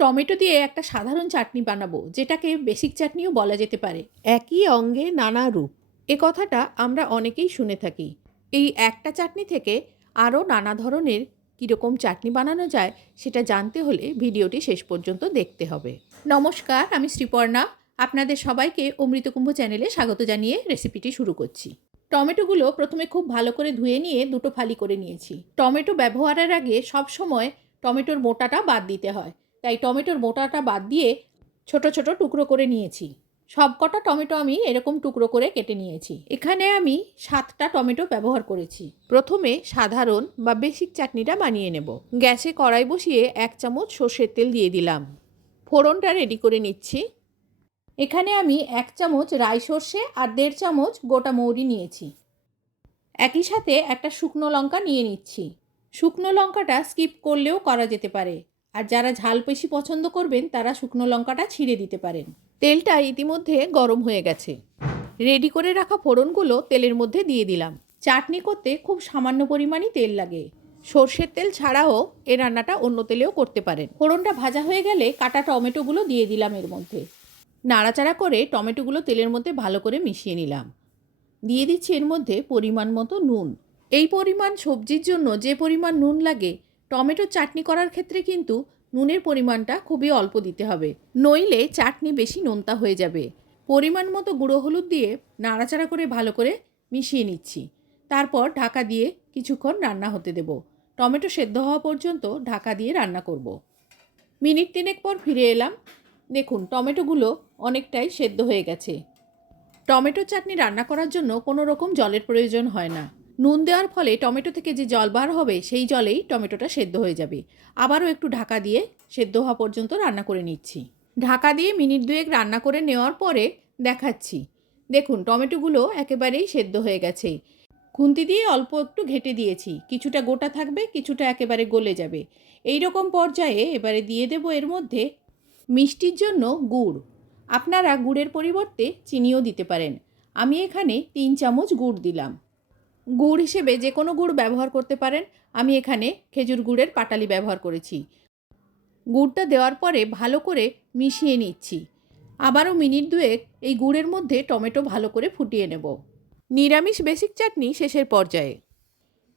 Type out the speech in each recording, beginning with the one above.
Tomato দিয়ে একটা সাধারণ চাটনি বানাবো যেটাকে বেসিক চাটনিও বলা যেতে পারে। একই অঙ্গে নানা রূপ। এ কথাটা আমরা অনেকেই শুনে থাকি। এই একটা চাটনি থেকে আরও নানা ধরনের কীরকম চাটনি বানানো যায় সেটা জানতে হলে ভিডিওটি শেষ পর্যন্ত দেখতে হবে। নমস্কার আমি শ্রীপর্ণা। আপনাদের সবাইকে অমৃতকুম্ভ চ্যানেলে স্বাগত জানিয়ে রেসিপিটি শুরু করছি। টমেটোগুলো প্রথমে খুব ভালো করে ধুয়ে নিয়ে দুটো ফালি করে নিয়েছি। টমেটো ব্যবহারের আগে সব সময় টমেটোর মোটাটা বাদ দিতে হয়। তাই টমেটোর মোটাটা বাদ দিয়ে ছোট ছোট টুকরো করে নিয়েছি। সব কটা টমেটো আমি এরকম টুকরো করে কেটে নিয়েছি। এখানে আমি সাতটা টমেটো ব্যবহার করেছি। প্রথমে সাধারণ বা বেসিক চাটনিটা বানিয়ে নেব। গ্যাসে কড়াই বসিয়ে এক চামচ সর্ষের তেল দিয়ে দিলাম। ফোড়নটা রেডি করে নিচ্ছি। এখানে আমি এক চামচ রাই সর্ষে আর দেড় চামচ গোটা মৌরি নিয়েছি। একই সাথে একটা শুকনো লঙ্কা নিয়ে নিচ্ছি। শুকনো লঙ্কাটা স্কিপ করলেও করা যেতে পারে। আর যারা ঝাল বেশি পছন্দ করবেন, তারা শুকনো লঙ্কাটা ছিঁড়ে দিতে পারেন। তেলটা ইতিমধ্যে গরম হয়ে গেছে। রেডি করে রাখা ফোড়নগুলো তেলের মধ্যে দিয়ে দিলাম। চাটনি করতে খুব সামান্য পরিমাণই তেল লাগে। সর্ষের তেল ছাড়াও এ রান্নাটা অন্য তেলেও করতে পারেন। ফোড়নটা ভাজা হয়ে গেলে কাটা টমেটোগুলো দিয়ে দিলাম এর মধ্যে। নাড়াচাড়া করে টমেটোগুলো তেলের মধ্যে ভালো করে মিশিয়ে নিলাম। দিয়ে দিচ্ছি এর মধ্যে পরিমাণ মতো নুন। এই পরিমাণ সবজির জন্য যে পরিমাণ নুন লাগে টমেটো চাটনি করার ক্ষেত্রে কিন্তু নুনের পরিমাণটা খুবই অল্প দিতে হবে। নইলে চাটনি বেশি নোনতা হয়ে যাবে। পরিমাণ মতো গুঁড়ো হলুদ দিয়ে নাড়াচাড়া করে ভালো করে মিশিয়ে নিচ্ছি। তারপর ঢাকা দিয়ে কিছুক্ষণ রান্না হতে দেব। টমেটো সেদ্ধ হওয়া পর্যন্ত ঢাকা দিয়ে রান্না করব। মিনিট তিনেক পর ফিরে এলাম। দেখুন, টমেটোগুলো অনেকটাই সেদ্ধ হয়ে গেছে। টমেটো চাটনি রান্না করার জন্য কোনো রকম জলের প্রয়োজন হয় না। নুন দেওয়ার ফলে টমেটো থেকে যে জল বার হবে, সেই জলেই টমেটোটা সেদ্ধ হয়ে যাবে। আবারও একটু ঢাকা দিয়ে সেদ্ধ হওয়া পর্যন্ত রান্না করে নিচ্ছি। ঢাকা দিয়ে মিনিট দুয়েক রান্না করে নেওয়ার পরে দেখাচ্ছি। দেখুন, টমেটোগুলো একেবারেই সেদ্ধ হয়ে গেছে। খুন্তি দিয়ে অল্প একটু ঘেটে দিয়েছি। কিছুটা গোটা থাকবে, কিছুটা একেবারে গলে যাবে। এই রকম পর্যায়ে এবারে দিয়ে দেব এর মধ্যে মিষ্টির জন্য গুড়। আপনারা গুড়ের পরিবর্তে চিনিও দিতে পারেন। আমি এখানে তিন চামচ গুড় দিলাম। গুড় হিসেবে যে কোনো গুড় ব্যবহার করতে পারেন। আমি এখানে খেজুর গুড়ের পাটালি ব্যবহার করেছি। গুড়টা দেওয়ার পরে ভালো করে মিশিয়ে নিচ্ছি। আবারও মিনিট দুয়েক এই গুড়ের মধ্যে টমেটো ভালো করে ফুটিয়ে নেব। নিরামিষ বেসিক চাটনি শেষের পর্যায়ে।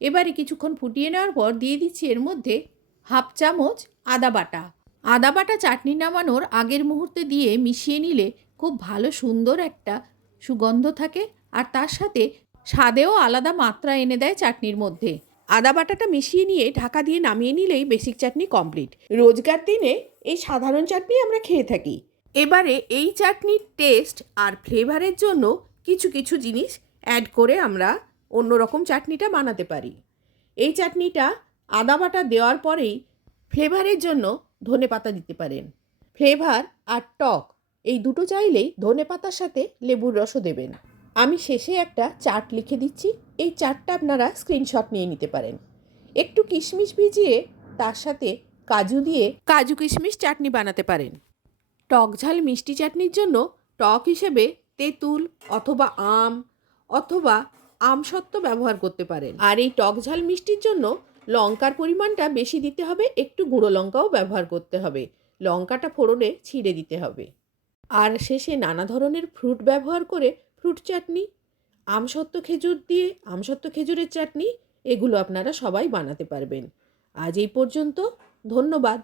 এবারে কিছুক্ষণ ফুটিয়ে নেওয়ার পর দিয়ে দিচ্ছি এর মধ্যে হাফ চামচ আদা বাটা। আদা বাটা চাটনি নামানোর আগের মুহূর্তে দিয়ে মিশিয়ে নিলে খুব ভালো সুন্দর একটা সুগন্ধ থাকে। আর তার সাথে স্বাদেও আলাদা মাত্রা এনে দেয় চাটনির মধ্যে। আদা বাটাটা মিশিয়ে নিয়ে ঢাকা দিয়ে নামিয়ে নিলেই বেসিক চাটনি কমপ্লিট রোজকার দিনে এই সাধারণ চাটনি আমরা খেয়ে থাকি। এবারে এই চাটনির টেস্ট আর ফ্লেভারের জন্য কিছু কিছু জিনিস অ্যাড করে আমরা অন্যরকম চাটনিটা বানাতে পারি। এই চাটনিটা আদা বাটা দেওয়ার পরেই ফ্লেভারের জন্য ধনে পাতা দিতে পারেন। ফ্লেভার আর টক এই দুটো চাইলেই ধনে পাতার সাথে লেবুর রসও দেবেন। আমি শেষে একটা চার্ট লিখে দিচ্ছি। এই চার্টটা আপনারা স্ক্রিনশট নিয়ে নিতে পারেন। একটু কিশমিশ ভিজিয়ে তার সাথে কাজু দিয়ে কাজু কিশমিশ চাটনি বানাতে পারেন। টক ঝাল মিষ্টি চাটনির জন্য টক হিসেবে তেঁতুল অথবা আম অথবা আমসত্ত্ব ব্যবহার করতে পারেন। আর এই টক ঝাল মিষ্টির জন্য লঙ্কার পরিমাণটা বেশি দিতে হবে, একটু গুঁড়ো লঙ্কাও ব্যবহার করতে হবে। লঙ্কাটা ফোড়নে ছিঁড়ে দিতে হবে। আর শেষে নানা ধরনের ফ্রুট ব্যবহার করে ফ্রুট চাটনি আমসত্ত্ব খেজুর দিয়ে আমসত্ত্ব খেজুরের চাটনি, এগুলো আপনারা সবাই বানাতে পারবেন। আজ এই পর্যন্ত, ধন্যবাদ।